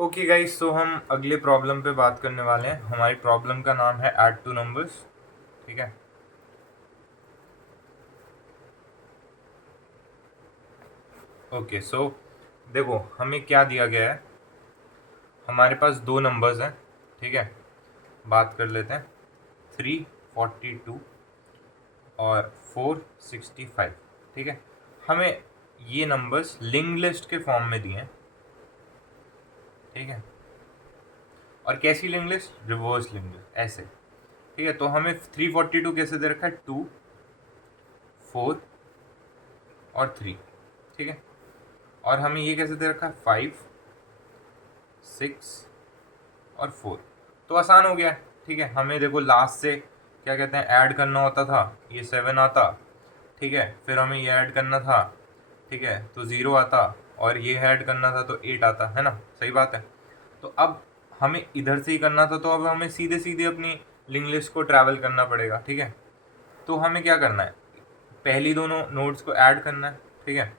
Okay guys, तो हम अगले प्रॉब्लम पे बात करने वाले हैं। हमारी प्रॉब्लम का नाम है ऐड टू नंबर्स। ठीक है, ओके। सो देखो हमें क्या दिया गया है। हमारे पास दो नंबर्स हैं। ठीक है, बात कर लेते हैं। 342 और 465। ठीक है, हमें ये नंबर्स लिंक लिस्ट के फॉर्म में दिए हैं। ठीक है, और कैसी link list? Reverse link list, ऐसे। ठीक है, तो हमें 342 कैसे दे रखा है? 2, 4 और 3। ठीक है, और हमें ये कैसे दे रखा है? 5, 6 और 4। तो आसान हो गया। ठीक है, हमें देखो लास्ट से क्या कहते हैं ऐड करना होता था, ये 7 आता। ठीक है, फिर हमें ये ऐड करना था। ठीक है, तो 0 आता, और ये ऐड करना था तो 8 आता, है ना? सही बात है। तो अब हमें इधर से ही करना था, तो अब हमें सीधे सीधे अपनी लिंक लिस्ट को ट्रैवल करना पड़ेगा। ठीक है, तो हमें क्या करना है? पहली दोनों नोड्स को ऐड करना है। ठीक है,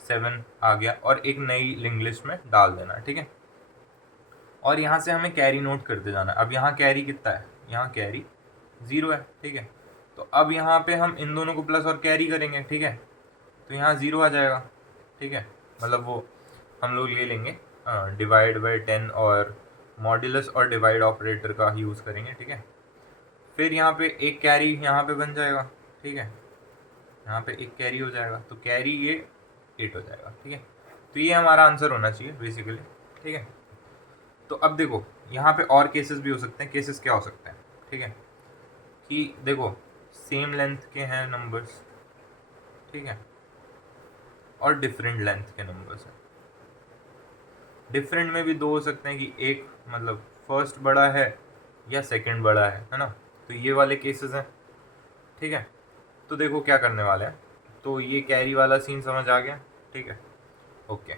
7 आ गया और एक नई लिंक लिस्ट में डाल देना है। ठीक है, और यहाँ से हमें कैरी नोट करते जाना है। अब यहाँ कैरी कितना है? यहाँ कैरी 0 है। ठीक है, तो अब यहाँ पे हम इन दोनों को प्लस और कैरी करेंगे। ठीक है, तो यहाँ 0 आ जाएगा। ठीक है, मतलब वो हम लोग ले लेंगे डिवाइड बाई 10 और मॉड्यूलस और डिवाइड ऑपरेटर का यूज़ करेंगे। ठीक है, फिर यहाँ पे एक कैरी यहाँ पे बन जाएगा। ठीक है, यहाँ पे एक कैरी हो जाएगा, तो कैरी ये 8 हो जाएगा। ठीक है, तो ये हमारा आंसर होना चाहिए बेसिकली। ठीक है, तो अब देखो यहाँ पे और केसेस भी हो सकते हैं। केसेस क्या हो सकते हैं? ठीक है, कि देखो सेम लेंथ के हैं नंबर्स। ठीक है, और डिफरेंट लेंथ के नंबर्स हैं। डिफरेंट में भी दो हो सकते हैं कि एक मतलब फर्स्ट बड़ा है या सेकंड बड़ा है ना? तो ये वाले केसेस हैं। ठीक है, तो देखो क्या करने वाले हैं। तो ये कैरी वाला सीन समझ आ गया। ठीक है, ओके।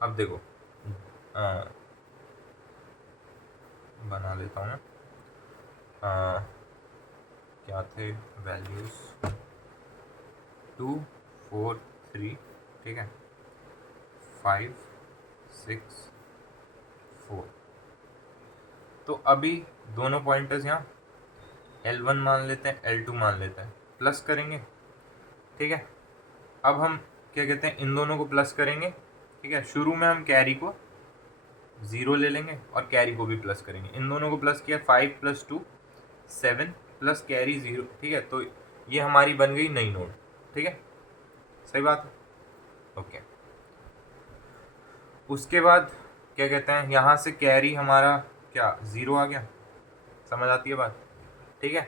अब देखो बना लेता हूँ मैं। क्या थे वैल्यूज? 2, 4, 3। ठीक है, 5, 6, 4। तो अभी दोनों पॉइंटर्स यहाँ L1 मान लेते हैं, L2 मान लेते हैं, प्लस करेंगे। ठीक है, अब हम क्या कहते हैं इन दोनों को प्लस करेंगे। ठीक है, शुरू में हम कैरी को 0 ले लेंगे और कैरी को भी प्लस करेंगे। इन दोनों को प्लस किया, 5 + 2 7 प्लस कैरी 0। ठीक है, तो ये हमारी बन गई नई नोड। ठीक है, सही बात है। ओके, उसके बाद क्या कहते हैं यहाँ से कैरी हमारा क्या 0 आ गया। समझ आती है बात? ठीक है,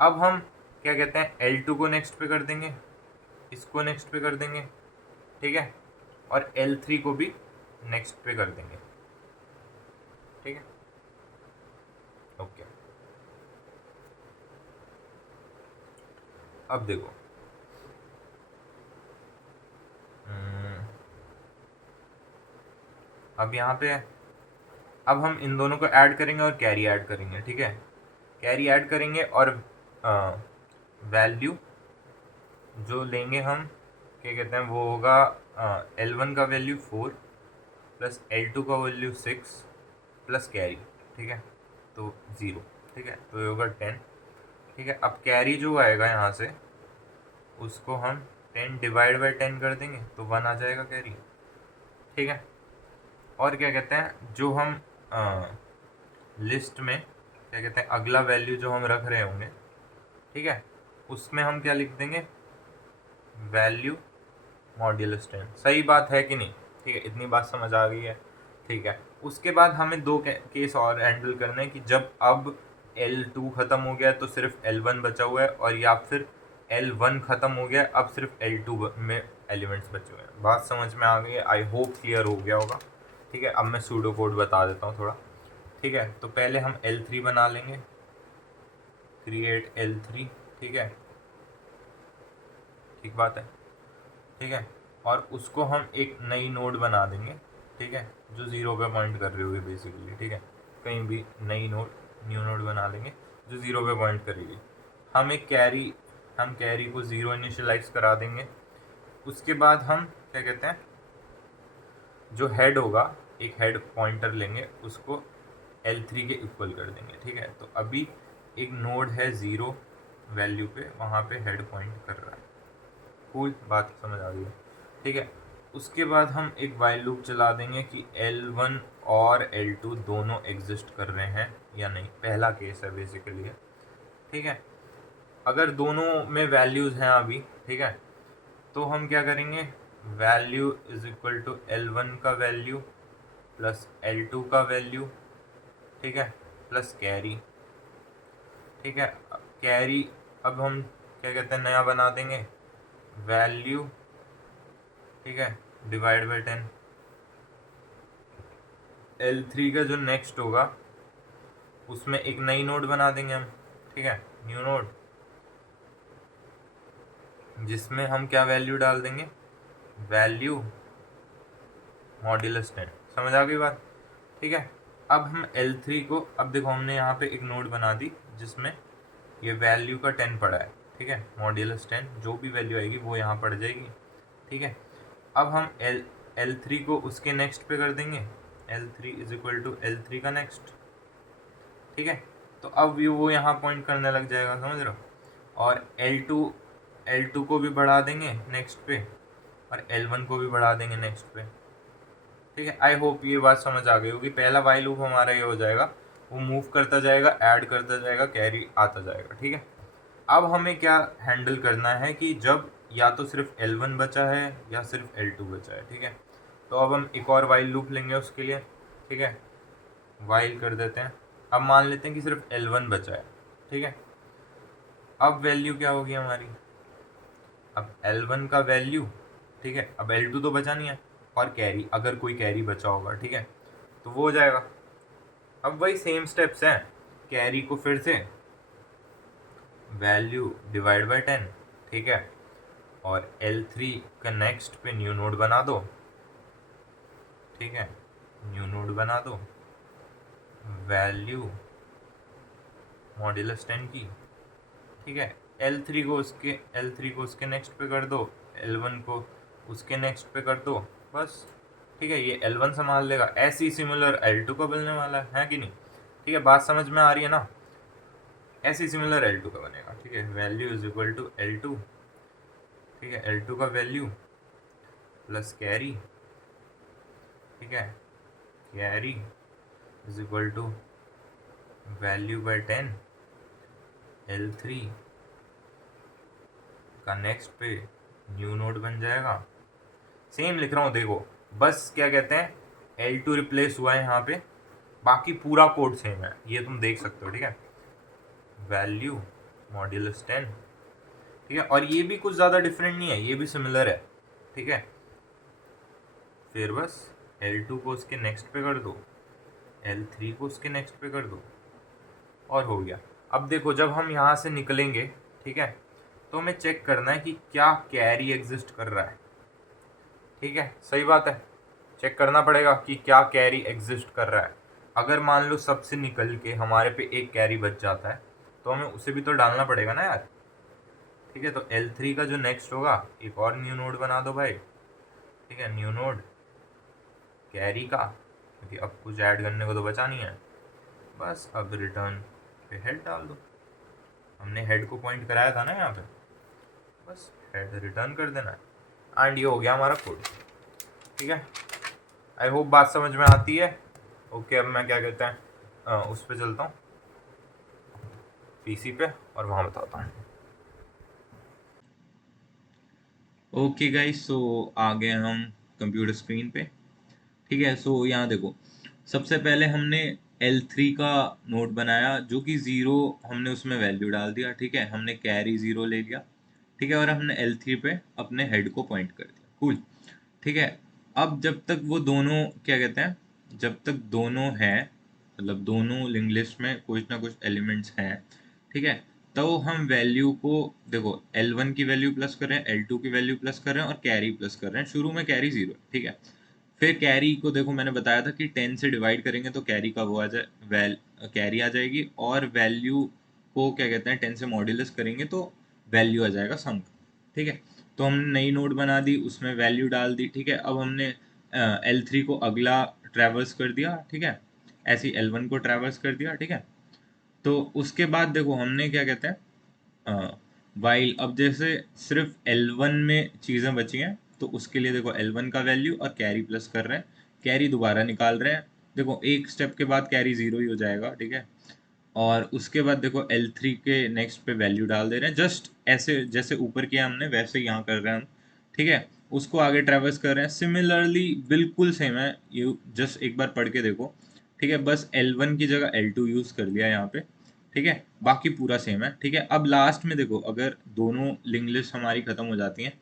अब हम क्या कहते हैं L2 को नेक्स्ट पे कर देंगे, इसको नेक्स्ट पे कर देंगे। ठीक है, और L3 को भी नेक्स्ट पे कर देंगे। ठीक है, ओके। अब देखो अब यहाँ पे अब हम इन दोनों को ऐड करेंगे और कैरी ऐड करेंगे। ठीक है, कैरी ऐड करेंगे और वैल्यू जो लेंगे हम क्या कहते हैं वो होगा L1 का वैल्यू 4 प्लस L2 का वैल्यू 6 प्लस कैरी। ठीक है, तो 0। ठीक है, तो ये होगा 10। ठीक है, अब कैरी जो आएगा यहाँ से उसको हम 10 डिवाइड बाई 10 कर देंगे तो 1 आ जाएगा कैरी। ठीक है, और क्या कहते हैं जो हम लिस्ट में क्या कहते हैं अगला वैल्यू जो हम रख रहे होंगे, ठीक है, उसमें हम क्या लिख देंगे? Value modulus 10। सही बात है कि नहीं? ठीक है, इतनी बात समझ आ गई है। ठीक है, उसके बाद हमें दो केस और हैंडल करने हैं कि जब अब L2 ख़त्म हो गया तो सिर्फ L1 बचा हुआ है, और या फिर L1 ख़त्म हो गया अब सिर्फ L2 में एलिमेंट्स बचे हुए हैं। बात समझ में आ गई है? आई होप क्लियर हो गया होगा। ठीक है, अब मैं सूडो कोड बता देता हूँ थोड़ा। ठीक है, तो पहले हम L3 बना लेंगे, क्रिएट L3। ठीक है, ठीक बात है। ठीक है, और उसको हम एक नई नोड बना देंगे। ठीक है, जो 0 पे पॉइंट कर रही होगी बेसिकली। ठीक है, कहीं भी नई नोड न्यू नोड बना लेंगे जो 0 पे पॉइंट करेगी। हम कैरी को 0 इनिशियलाइज करा देंगे। उसके बाद हम क्या कहते हैं जो हेड होगा, एक हेड पॉइंटर लेंगे, उसको L3 के इक्वल कर देंगे, ठीक है। तो अभी एक नोड है 0 वैल्यू पे, वहाँ पे हेड पॉइंट कर रहा है। कोई बात समझ आ गई, ठीक है। उसके बाद हम एक वाइल लूप चला देंगे कि L1 और L2 दोनों एग्जिस्ट कर रहे हैं या नहीं। पहला केस है बेसिकली, ठीक है। अगर दोनों में वैल्यूज़ हैं अभी, ठीक है, तो हम क्या करेंगे, value is equal to L1 का वैल्यू प्लस L2 का वैल्यू, ठीक है, प्लस कैरी, ठीक है। कैरी अब हम क्या कहते हैं, नया बना देंगे, वैल्यू, ठीक है, डिवाइड बाई 10। L3 का जो नेक्स्ट होगा उसमें एक नई नोड बना देंगे हम, ठीक है, न्यू नोड, जिसमें हम क्या वैल्यू डाल देंगे, वैल्यू मॉड्यूलस 10। समझ आ गई बात, ठीक है। अब हम L3 को, अब देखो हमने यहाँ पे एक नोड बना दी जिसमें ये वैल्यू का 10 पड़ा है, ठीक है, मॉड्यूलस 10, जो भी वैल्यू आएगी वो यहाँ पड़ जाएगी, ठीक है। अब हम L3 को उसके नेक्स्ट पे कर देंगे, L3 is equal to L3 का नेक्स्ट, ठीक है। तो अब वो यहाँ पॉइंट करने लग जाएगा, समझ रहे हो। और L2 को भी बढ़ा देंगे नेक्स्ट पे, और L1 को भी बढ़ा देंगे नेक्स्ट पे, ठीक है। आई होप ये बात समझ आ गई होगी। पहला वाइल लूप हमारा ये हो जाएगा, वो मूव करता जाएगा, ऐड करता जाएगा, कैरी आता जाएगा, ठीक है। अब हमें क्या हैंडल करना है कि जब या तो सिर्फ L1 बचा है या सिर्फ L2 बचा है, ठीक है। तो अब हम एक और वाइल लूप लेंगे उसके लिए, ठीक है, वाइल कर देते हैं। अब मान लेते हैं कि सिर्फ L1 बचा है, ठीक है। अब वैल्यू क्या होगी हमारी, अब L1 का वैल्यू, ठीक है, अब L2 तो बचा नहीं है, और कैरी, अगर कोई कैरी बचा होगा, ठीक है, तो वो हो जाएगा। अब वही सेम स्टेप्स हैं, कैरी को फिर से वैल्यू डिवाइड बाय 10, ठीक है, और L3 का नेक्स्ट पे न्यू नोड बना दो, ठीक है, न्यू नोड बना दो, वैल्यू मॉड्यूलस 10 की, ठीक है। L3 को उसके नेक्स्ट पे कर दो, L1 को उसके नेक्स्ट पे कर दो, बस, ठीक है। ये L1 संभाल लेगा, ऐसी सिमिलर L2 को बनने वाला है कि नहीं, ठीक है। बात समझ में आ रही है ना, ऐसी सिमिलर L2 का बनेगा, ठीक है। Value is equal to L2, ठीक है, L2 का वैल्यू प्लस कैरी, ठीक है, carry is equal to value by 10, L3 का नेक्स्ट पे न्यू नोड बन जाएगा। सेम लिख रहा हूँ देखो, बस क्या कहते हैं, L2 रिप्लेस हुआ है यहाँ पे, बाकी पूरा कोड सेम है, ये तुम देख सकते हो, ठीक है। वैल्यू मॉड्यूलस 10, ठीक है, और ये भी कुछ ज़्यादा डिफरेंट नहीं है, ये भी सिमिलर है, ठीक है। फिर बस L2 को उसके नेक्स्ट पे कर दो, L3 को उसके नेक्स्ट पे कर दो, और हो गया। अब देखो जब हम यहाँ से निकलेंगे, ठीक है, तो हमें चेक करना है कि क्या कैरी एग्जिस्ट कर रहा है, ठीक है, सही बात है, चेक करना पड़ेगा कि क्या कैरी एग्जिस्ट कर रहा है। अगर मान लो सबसे निकल के हमारे पे एक कैरी बच जाता है, तो हमें उसे भी तो डालना पड़ेगा ना यार, ठीक है। तो L3 का जो नेक्स्ट होगा, एक और न्यू नोड बना दो भाई, ठीक है, न्यू नोड कैरी का, क्योंकि अब कुछ ऐड करने को तो बचा नहीं है, बस अब रिटर्न पे हेड डाल दो। हमने हेड को पॉइंट कराया था ना यहाँ पे, बस हेड रिटर्न कर देना है, एंड ये हो गया हमारा कोड, ठीक है। आई होप बात समझ में आती है। ओके, अब मैं क्या कहते हैं उस पर चलता हूँ पीसी पे, और वहाँ बताता हूँ। ओके गाइस, सो आ गए हम कंप्यूटर स्क्रीन पे, ठीक है। सो यहाँ देखो, सबसे पहले हमने L3 का नोड बनाया, जो कि 0, हमने उसमें वैल्यू डाल दिया, ठीक है, हमने कैरी 0 ले लिया, ठीक है, और हमने L3 पे अपने हेड को पॉइंट कर दिया, कूल, ठीक है। अब जब तक वो दोनों क्या कहते हैं, जब तक दोनों हैं, मतलब दोनों लिंक लिस्ट में कुछ ना कुछ एलिमेंट्स हैं, ठीक है, तो हम वैल्यू को देखो, L1 की वैल्यू प्लस कर रहे हैं, L2 की वैल्यू प्लस कर रहे हैं, और कैरी प्लस कर रहे हैं। शुरू में कैरी 0 है, ठीक है। फिर कैरी को देखो, मैंने बताया था कि 10 से डिवाइड करेंगे तो कैरी का वो आ जाए, कैरी आ जाएगी, और वैल्यू को क्या कहते हैं 10 से मॉड्यूलस करेंगे तो वैल्यू आ जाएगा सम, ठीक है। तो हमने नई नोड बना दी, उसमें वैल्यू डाल दी, ठीक है। अब हमने L3 को अगला ट्रैवर्स कर दिया, ठीक है, ऐसे ही L1 को ट्रैवर्स कर दिया, ठीक है। तो उसके बाद देखो हमने क्या कहते हैं, वाइल अब जैसे सिर्फ L1 में चीज़ें बची हैं, तो उसके लिए देखो L1 का वैल्यू और कैरी प्लस कर रहे हैं, कैरी दोबारा निकाल रहे हैं। देखो एक स्टेप के बाद कैरी जीरो ही हो जाएगा, ठीक है। और उसके बाद देखो L3 के नेक्स्ट पे वैल्यू डाल दे रहे हैं, जस्ट ऐसे जैसे ऊपर किया हमने वैसे ही यहाँ कर रहे हैं हम, ठीक है। उसको आगे ट्रैवर्स कर रहे हैं, सिमिलरली बिल्कुल सेम है, यू जस्ट एक बार पढ़ के देखो, ठीक है। बस L1 की जगह L2 यूज कर लिया यहाँ पे, ठीक है, बाकी पूरा सेम है, ठीक है। अब लास्ट में देखो अगर दोनों लिंक लिस्ट हमारी खत्म हो जाती हैं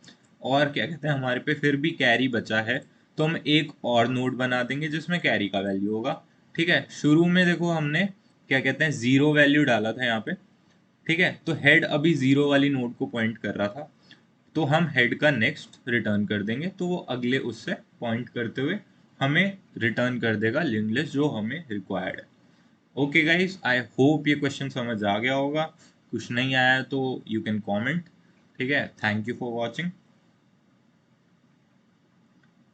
और क्या कहते हैं हमारे पे फिर भी कैरी बचा है, तो हम एक और नोड बना देंगे जिसमें कैरी का वैल्यू होगा, ठीक है। शुरू में देखो हमने क्या कहते हैं जीरो वैल्यू डाला था यहाँ पे, ठीक है, तो हेड अभी जीरो वाली नोड को पॉइंट कर रहा था, तो हम हेड का नेक्स्ट रिटर्न कर देंगे, तो वो अगले उससे पॉइंट करते हुए हमें रिटर्न कर देगा लिंक लिस्ट जो हमें रिक्वायर्ड है। ओके गाइस, आई होप ये क्वेश्चन समझ आ गया होगा, कुछ नहीं आया तो यू कैन कमेंट, ठीक है। Thank you for watching.